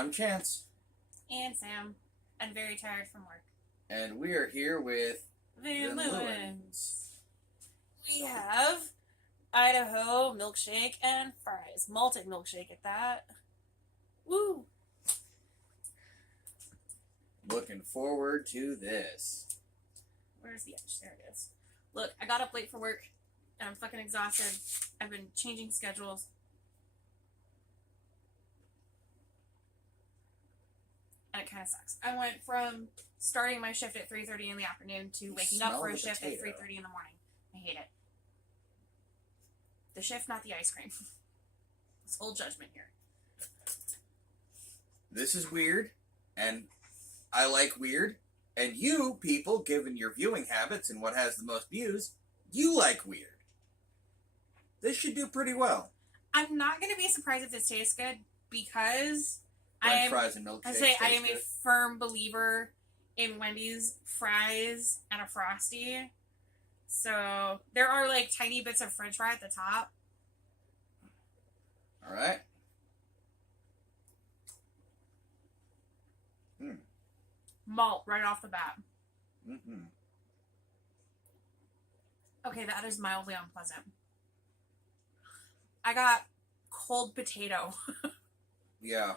I'm Chance. And Sam. I'm very tired from work. And we are here with The Leeuwens. We have Idaho milkshake and fries. Malted milkshake at that. Woo! Looking forward to this. Where's the edge? There it is. Look, I got up late for work and I'm fucking exhausted. I've been changing schedules. And it kind of sucks. I went from starting my shift at 3:30 in the afternoon to waking up for a shift at 3:30 in the morning. I hate it. The shift, not the ice cream. This whole judgment here. This is weird, and I like weird, and you people, given your viewing habits and what has the most views, you like weird. This should do pretty well. I'm not going to be surprised if this tastes good because Fries and milkshakes I am a firm believer in Wendy's fries and a Frosty. So there are like tiny bits of French fry at the top. All right. Malt right off the bat. Mm-hmm. Okay, that is mildly unpleasant. I got cold potato. Yeah.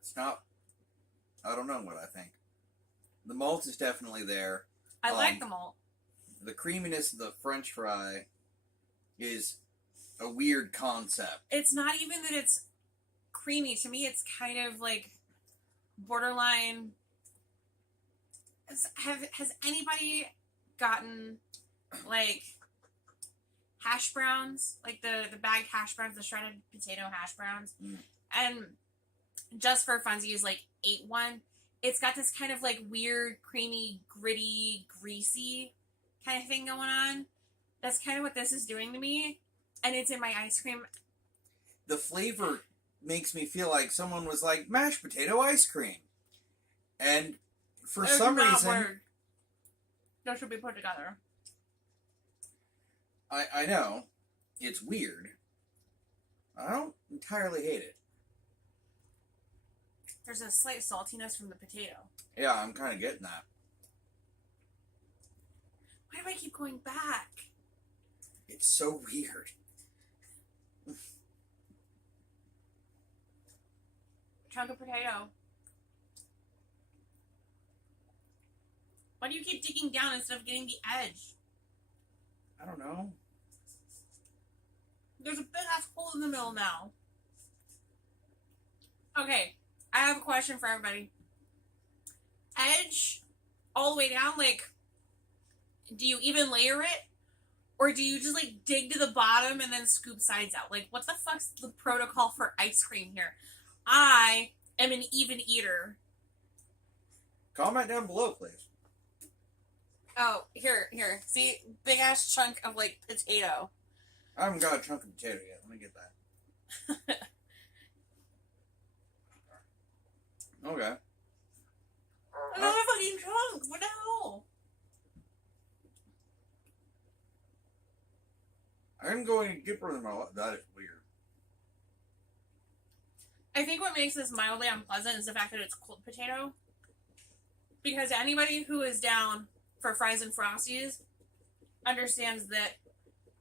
It's not... I don't know what I think. The malt is definitely there. I like the malt. The creaminess of the French fry is a weird concept. It's not even that it's creamy. To me, it's kind of like borderline. Has anybody gotten like hash browns, like the bagged hash browns, the shredded potato hash browns, and just for funsies, like ate one. It's got this kind of like weird, creamy, gritty, greasy kind of thing going on. That's kind of what this is doing to me, and it's in my ice cream. The flavor makes me feel like someone was like, mashed potato ice cream. And for some reason... Word. Those should be put together. I know. It's weird. I don't entirely hate it. There's a slight saltiness from the potato. Yeah, I'm kind of getting that. Why do I keep going back? It's so weird. Chunk of potato. Why do you keep digging down instead of getting the edge? I don't know. There's a big ass hole in the middle now. Okay, I have a question for everybody. Edge all the way down, like, do you even layer it? Or do you just, like, dig to the bottom and then scoop sides out? Like, what the fuck's the protocol for ice cream here? I am an even eater. Comment down below, please. Oh, here. See? Big ass chunk of, like, potato. I haven't got a chunk of potato yet. Let me get that. Okay. Another fucking chunk. What the hell? I'm going deeper than my... That is weird. I think what makes this mildly unpleasant is the fact that it's cold potato. Because anybody who is down for fries and Frosties understands that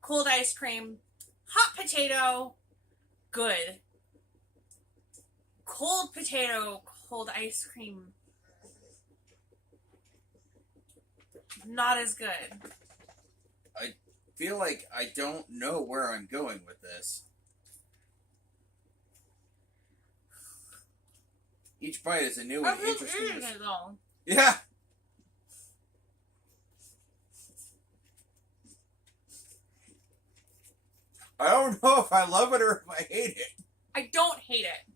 cold ice cream, hot potato, good. Cold potato, cold ice cream, not as good. I feel like I don't know where I'm going with this. Each bite is a new and interesting... It, though. Yeah! I don't know if I love it or if I hate it. I don't hate it.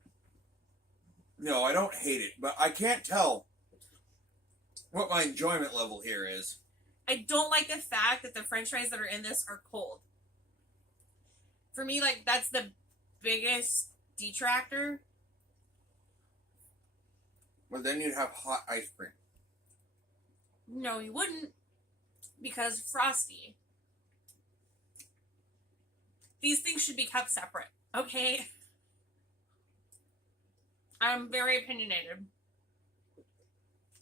No, I don't hate it, but I can't tell what my enjoyment level here is. I don't like the fact that the french fries that are in this are cold. For me, like, that's the biggest detractor. Well, then you'd have hot ice cream. No, you wouldn't. Because Frosty. These things should be kept separate, okay? I'm very opinionated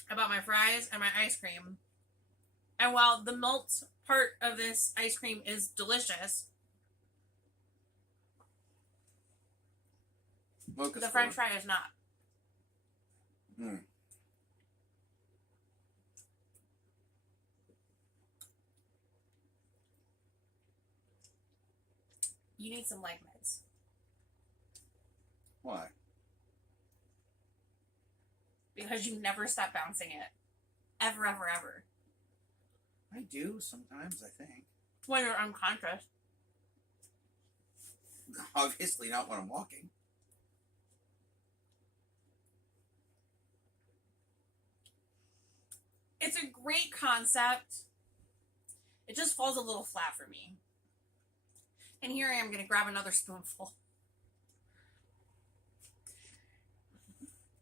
about my fries and my ice cream. And while the malt part of this ice cream is delicious, the French fry is not. Mm. You need some leg meds. Why? Because you never stop bouncing it. Ever, ever, ever. I do sometimes, I think. When you're unconscious. Obviously not when I'm walking. It's a great concept. It just falls a little flat for me. And here I am going to grab another spoonful.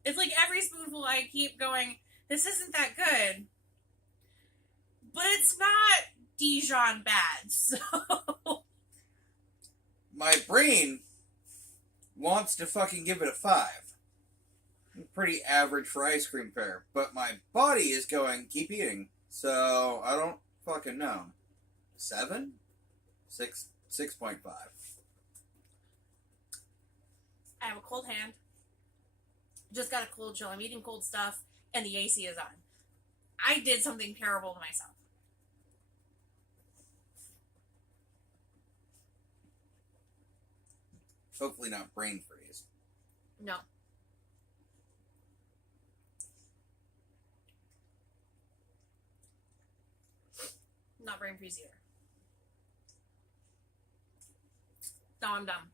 It's like every spoonful I keep going, this isn't that good. But it's not Dijon bad, so... My brain wants to fucking give it a 5. Pretty average for ice cream fare. But my body is going, keep eating. So, I don't fucking know. 7? 6.5. I have a cold hand. Just got a cold chill. I'm eating cold stuff, and the AC is on. I did something terrible to myself. Hopefully not brain freeze. No. Not brain freeze either. No, I'm dumb.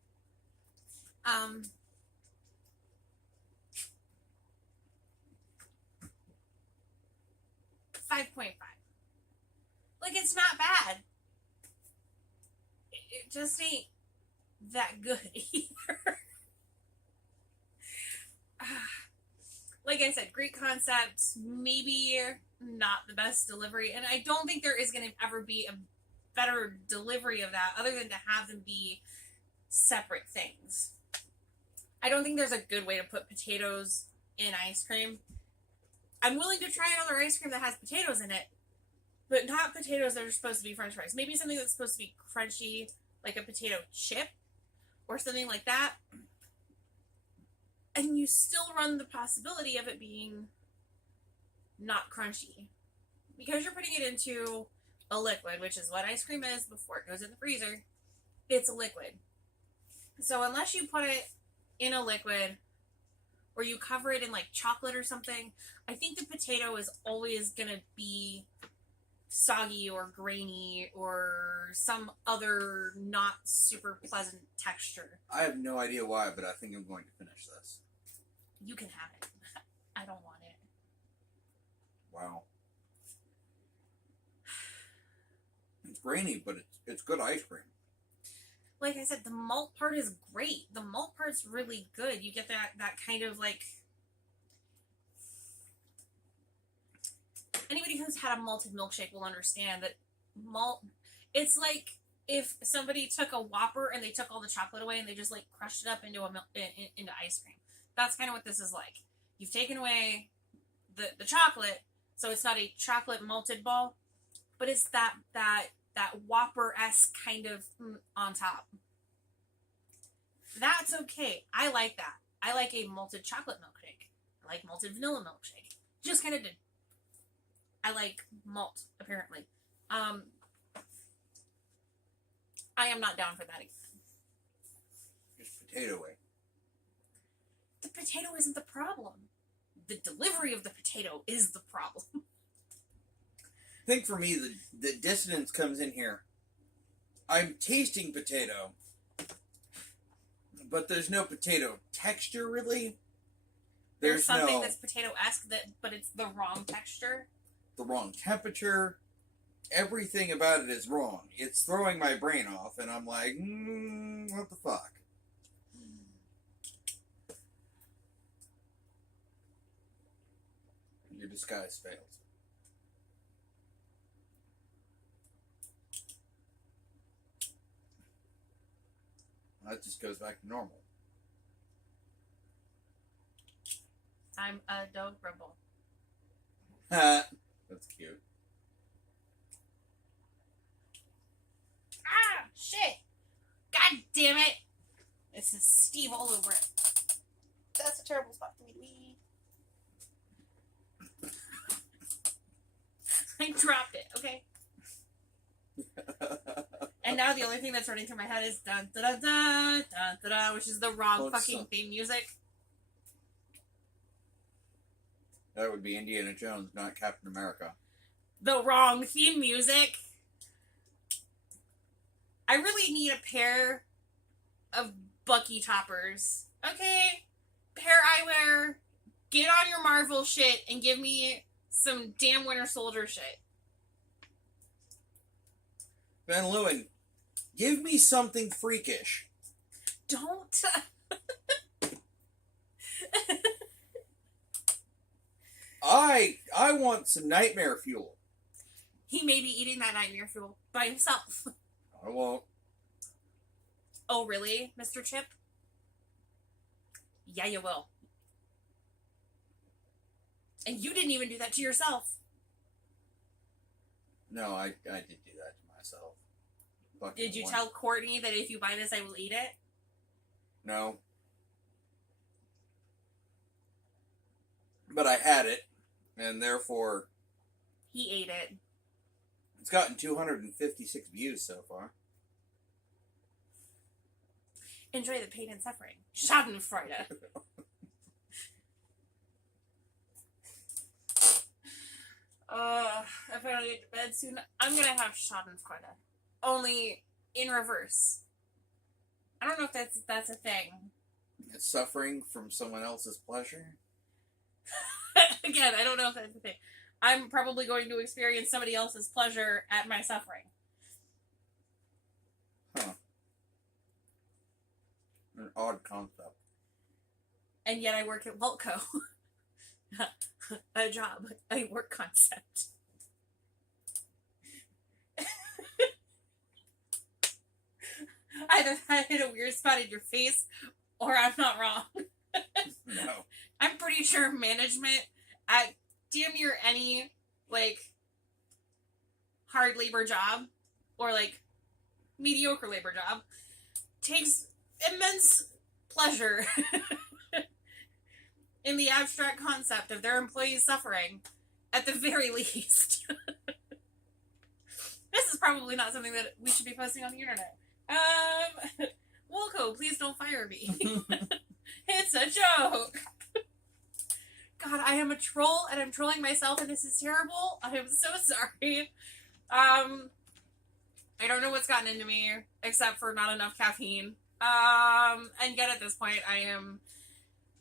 5.5. Like, it's not bad. It just ain't that good either. Like I said, great concept, maybe not the best delivery, and I don't think there is going to ever be a better delivery of that other than to have them be separate things. I don't think there's a good way to put potatoes in ice cream. I'm willing to try another ice cream that has potatoes in it, but not potatoes that are supposed to be French fries. Maybe something that's supposed to be crunchy, like a potato chip or something like that. And you still run the possibility of it being not crunchy. Because you're putting it into a liquid, which is what ice cream is before it goes in the freezer. It's a liquid. So unless you put it in a liquid or you cover it in like chocolate or something, I think the potato is always going to be soggy or grainy or some other not super pleasant texture. I have no idea why, but I think I'm going to finish this. You can have it. I don't want it. Wow. It's grainy, but it's good ice cream. Like I said, the malt part is great. The malt part's really good. You get that kind of like... Anybody who's had a malted milkshake will understand that malt... It's like if somebody took a Whopper and they took all the chocolate away and they just like crushed it up into into ice cream. That's kind of what this is like. You've taken away the chocolate, so it's not a chocolate malted ball, but it's that Whopper-esque kind of on top. That's okay. I like that. I like a malted chocolate milkshake. I like malted vanilla milkshake. Just kind of did. I like malt, apparently. I am not down for that again. Just potato way. The potato isn't the problem. The delivery of the potato is the problem. I think for me, the dissonance comes in here. I'm tasting potato, but there's no potato texture, really. There's something that's potato-esque, but it's the wrong texture. The wrong temperature. Everything about it is wrong. It's throwing my brain off, and I'm like, what the fuck? Your disguise failed. That just goes back to normal. I'm adorable. That's cute. Ah, shit! God damn it! This is Steve all over it. That's a terrible spot for me to be. I dropped it, okay? And now the only thing that's running through my head is dun da da da dun da da, which is the wrong fucking theme music. That would be Indiana Jones, not Captain America. The wrong theme music. I really need a pair of Bucky toppers. Okay? Pair eyewear. Get on your Marvel shit and give me some damn Winter Soldier shit. Van Leeuwen, give me something freakish. Don't. I want some nightmare fuel. He may be eating that nightmare fuel by himself. I won't. Oh, really, Mr. Chip? Yeah, you will. And you didn't even do that to yourself. No, I did do that to myself. Fucking Did you one. tell Courtney that if you buy this, I will eat it? No. But I had it, and therefore... He ate it. It's gotten 256 views so far. Enjoy the pain and suffering. Schadenfreude. If I don't get to bed soon, I'm gonna have Schadenfreude. Only in reverse. I don't know if that's a thing. It's suffering from someone else's pleasure? Again, I don't know if that's a thing. I'm probably going to experience somebody else's pleasure at my suffering. Huh. An odd concept. And yet I work at Waltco. A job, a work concept. Either I hit a weird spot in your face, or I'm not wrong. No. I'm pretty sure management at damn near any, like, hard labor job, or, like, mediocre labor job, takes immense pleasure in the abstract concept of their employees suffering, at the very least. This is probably not something that we should be posting on the internet. Wilco, please don't fire me. It's a joke. God, I am a troll, and I'm trolling myself, and this is terrible. I am so sorry. I don't know what's gotten into me, except for not enough caffeine. And yet at this point, I am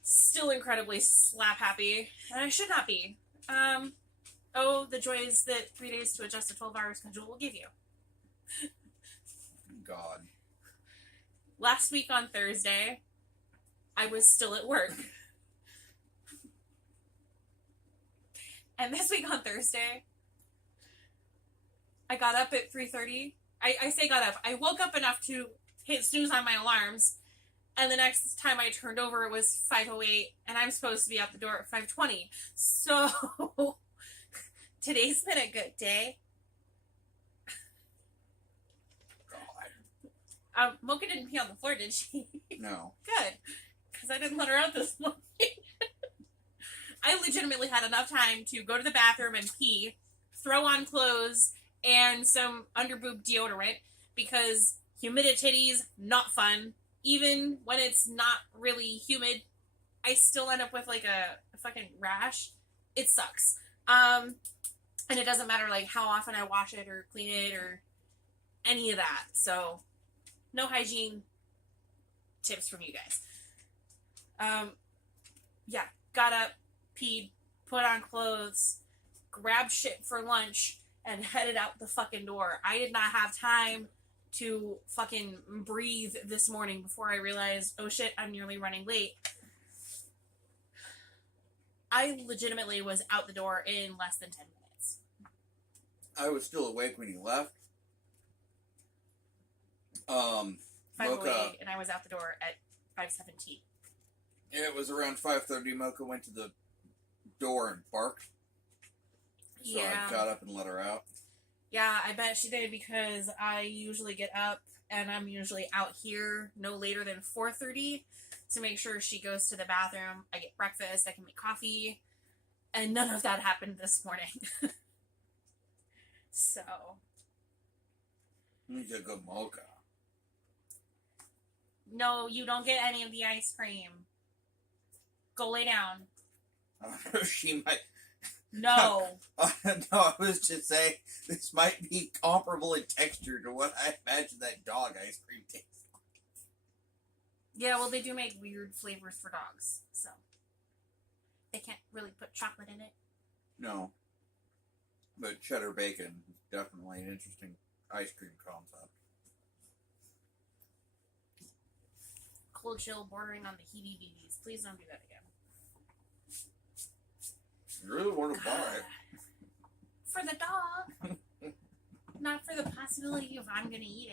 still incredibly slap happy, and I should not be. Oh, the joys that 3 days to adjust a 12-hour schedule will give you. God. Last week on Thursday, I was still at work. And this week on Thursday, I got up at 3:30. I say got up. I woke up enough to hit snooze on my alarms, and the next time I turned over, it was 5:08, and I'm supposed to be out the door at 5:20. So, today's been a good day. Mocha didn't pee on the floor, did she? No. Good. Because I didn't let her out this morning. I legitimately had enough time to go to the bathroom and pee, throw on clothes, and some underboob deodorant, because humidity's not fun. Even when it's not really humid, I still end up with, like, a fucking rash. It sucks. And it doesn't matter, like, how often I wash it or clean it or any of that. So, no hygiene tips from you guys. Yeah, got up, peed, put on clothes, grabbed shit for lunch, and headed out the fucking door. I did not have time to fucking breathe this morning before I realized, oh shit, I'm nearly running late. I legitimately was out the door in less than 10 minutes. I was still awake when you left. 5:08, Mocha, and I was out the door at 5:17. it was around 5:30. Mocha went to the door and barked. So Yeah. I got up and let her out. Yeah, I bet she did because I usually get up and I'm usually out here no later than 4:30 to make sure she goes to the bathroom. I get breakfast, I can make coffee, and none of that happened this morning. So. It's a good mocha. No, you don't get any of the ice cream. Go lay down. She might. No. No, I was just saying this might be comparable in texture to what I imagine that dog ice cream tastes like. Yeah, well, they do make weird flavors for dogs, so they can't really put chocolate in it. No. But cheddar bacon is definitely an interesting ice cream concept. Cold chill bordering on the heebie-jeebies. Please don't do that again. You really want to buy it? For the dog. Not for the possibility of I'm going to eat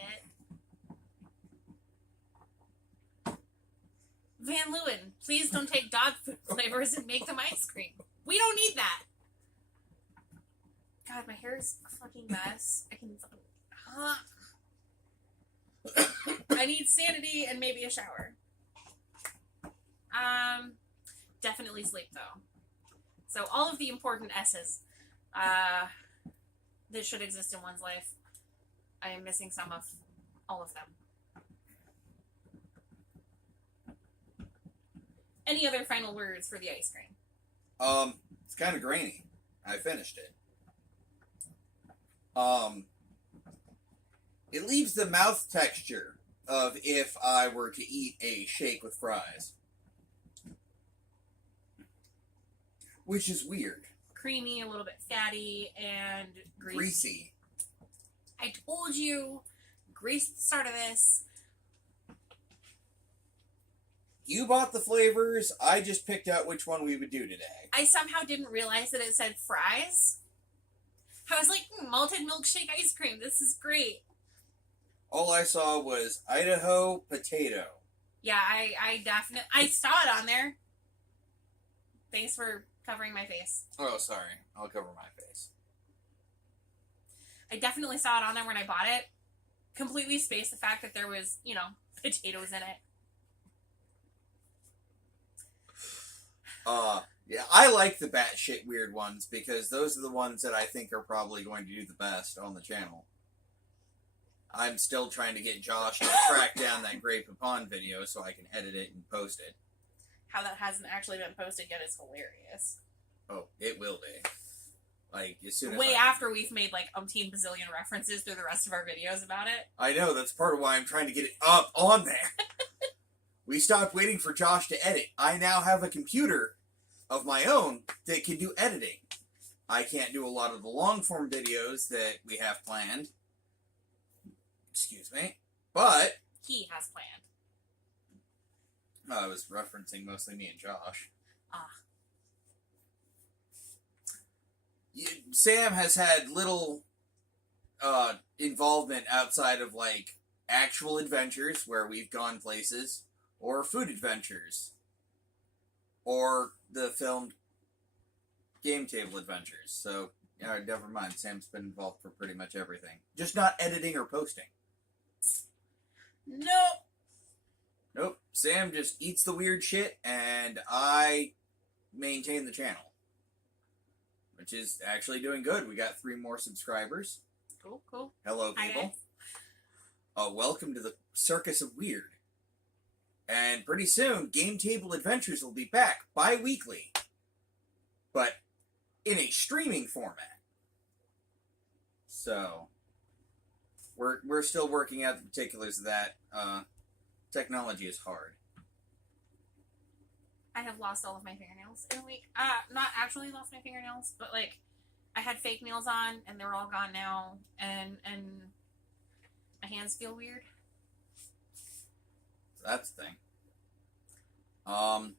it. Van Leeuwen, please don't take dog food flavors and make them ice cream. We don't need that. God, my hair is a fucking mess. I can fucking... I need sanity and maybe a shower. Definitely sleep, though. So all of the important S's that should exist in one's life, I am missing some of all of them. Any other final words for the ice cream? It's kind of grainy. I finished it. It leaves the mouth texture of if I were to eat a shake with fries. Which is weird. Creamy, a little bit fatty, and Greasy. I told you, grease at the start of this. You bought the flavors. I just picked out which one we would do today. I somehow didn't realize that it said fries. I was like, malted milkshake ice cream. This is great. All I saw was Idaho potato. Yeah, I definitely... I saw it on there. Thanks for covering my face. Oh, sorry. I'll cover my face. I definitely saw it on there when I bought it. Completely spaced the fact that there was, potatoes in it. Yeah, I like the batshit weird ones because those are the ones that I think are probably going to do the best on the channel. I'm still trying to get Josh to track down that Grey Poupon video so I can edit it and post it. How that hasn't actually been posted yet is hilarious. Oh, it will be. Like, as soon as Way after we've made, like, umpteen bazillion references through the rest of our videos about it. I know, that's part of why I'm trying to get it up on there. We stopped waiting for Josh to edit. I now have a computer of my own that can do editing. I can't do a lot of the long-form videos that we have planned. Excuse me. But He has planned. I was referencing mostly me and Josh. Sam has had little involvement outside of, like, actual adventures where we've gone places, or food adventures, or the filmed game table adventures. So, never mind. Sam's been involved for pretty much everything. Just not editing or posting. Nope. Sam just eats the weird shit, and I maintain the channel. Which is actually doing good. We got 3 more subscribers. Cool. Hello, people. Welcome to the Circus of Weird. And pretty soon, Game Table Adventures will be back bi-weekly. But in a streaming format. So, we're still working out the particulars of that. Technology is hard. I have lost all of my fingernails in a week. Not actually lost my fingernails, but, like, I had fake nails on, and they're all gone now, and my hands feel weird. That's the thing.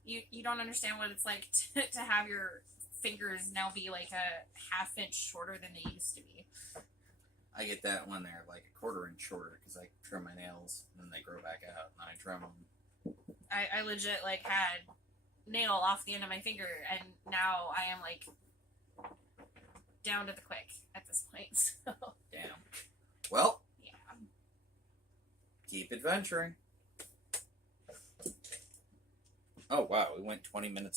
You don't understand what it's like to have your fingers now be, like, a half-inch shorter than they used to be. I get that when they're, like, a quarter-inch shorter, because I trim my nails, and then they grow back out, and I trim them. I legit, like, had nail off the end of my finger, and now I am like down to the quick at this point. So Damn. Well, yeah. keep adventuring. Oh wow, we went 20 minutes